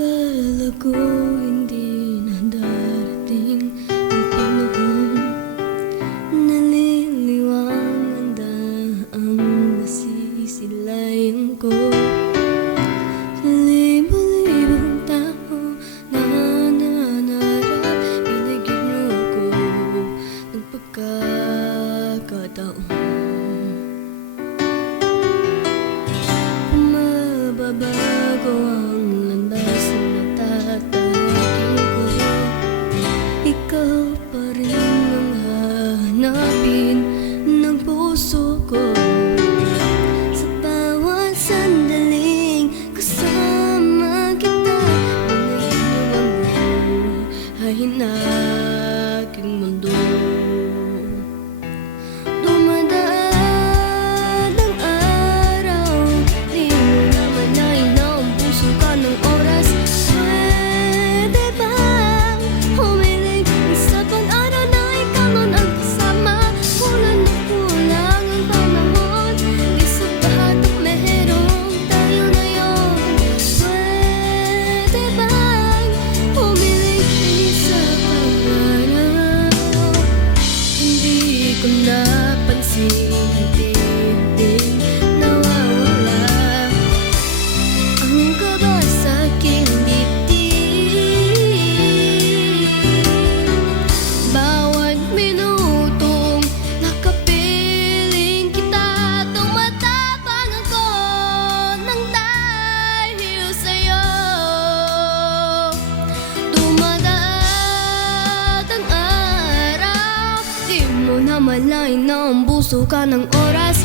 Akala ko hindi na darating ang panahon, naliliwangan na ang nasisilayan ko. Libo-libong tao na nananarap, binigyan niyo ako ng pagkakataon. Mababago ang landas na natatahakin ko. Ikaw pa rin ang hanapin ng puso ko. Sa bawat sandaling kasama kita, panaginip ang buhay na aking mundo. Malain na ang buso ka ng oras.